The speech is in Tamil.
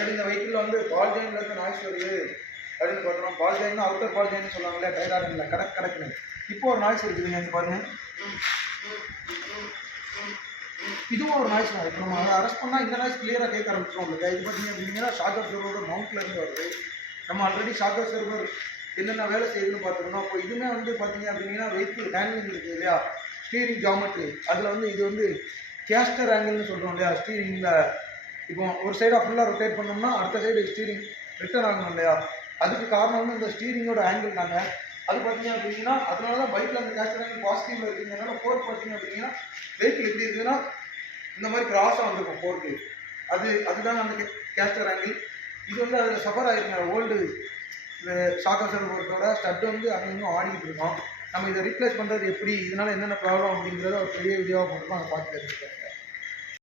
ஆல்ரெடி இந்த வெஹிக்கிளில் வந்து பால் ஜெயின்லேருந்து நாய்ஸ் வருது அப்படின்னு பார்க்குறோம். பால் ஜெயின் அவுட்டர் பால் ஜெயின் சொல்லுவாங்க இல்லையா, டைரானில் கடக்குன்னு இப்போ ஒரு நாய்ஸ் இருக்குதுங்க. இங்கே பாருங்கள், இதுவும் ஒரு நாய்ஸ் தான். இப்போ நம்ம அதை அரெஸ்ட் பண்ணால் இந்த நாய்ஸ் கிளியராக கேட்க ஆரம்பிச்சிடும் இல்லையா. இது பார்த்தீங்க அப்படின்னா ஷாக் அப்சர்வரோட மவுண்ட்லேருந்து வருது. நம்ம ஆல்ரெடி ஷாக் அப்சர்வர் என்னென்ன வேலை செய்யுதுன்னு பார்த்துருந்தோம். அப்போ இதுவுமே வந்து பார்த்தீங்க அப்படின்னா வெஹிக்கிள் ஹேண்ட்லிங் இருக்குது இல்லையா, ஸ்டீரிங் ஜாமெட்ரி, அதில் வந்து இது வந்து கேஸ்டர் ஆங்கிள்னு சொல்கிறோம் இல்லையா. ஸ்டீரிங்கில் இப்போ ஒரு சைடாக ஃபுல்லாக ரொட்டேட் பண்ணோம்னா அடுத்த சைடு ஸ்டீரிங் ரிட்டர்ன் ஆகணும் இல்லையா. அதுக்கு காரணம் வந்து இந்த ஸ்டீரிங்கோட ஆங்கிள் தாங்க. அது பார்த்தீங்க அப்படின்னா அதனால தான் பைக்கில் அந்த கேஸ்டர் ஆங்கிள் பாசிட்டிவில் இருக்குங்கிறதுனால ஃபோர்க் பார்த்தீங்க அப்படின்னா வெஹிக்கிள் எப்படி இருக்குதுன்னா இந்த மாதிரி கிராஸாக வந்துருக்கும் ஃபோர்க்கு. அதுதான் அந்த கேஸ்டர் ஆங்கிள். இது வந்து அதில் சஃபர் ஆகிருங்க. ஓல்டு ஷாக் அப்சர்வரோட ஸ்டட் வந்து அங்கேயும் ஆடிக்கிட்டு இருக்கோம். நம்ம இதை ரீப்ளேஸ் பண்ணுறது எப்படி, இதனால் என்னென்ன ப்ராப்ளம் அப்படிங்கிறத ஒரு பெரிய வீடியோவாக போட்டுருக்கோம். அதை பார்த்து தெரிஞ்சுக்கோங்க.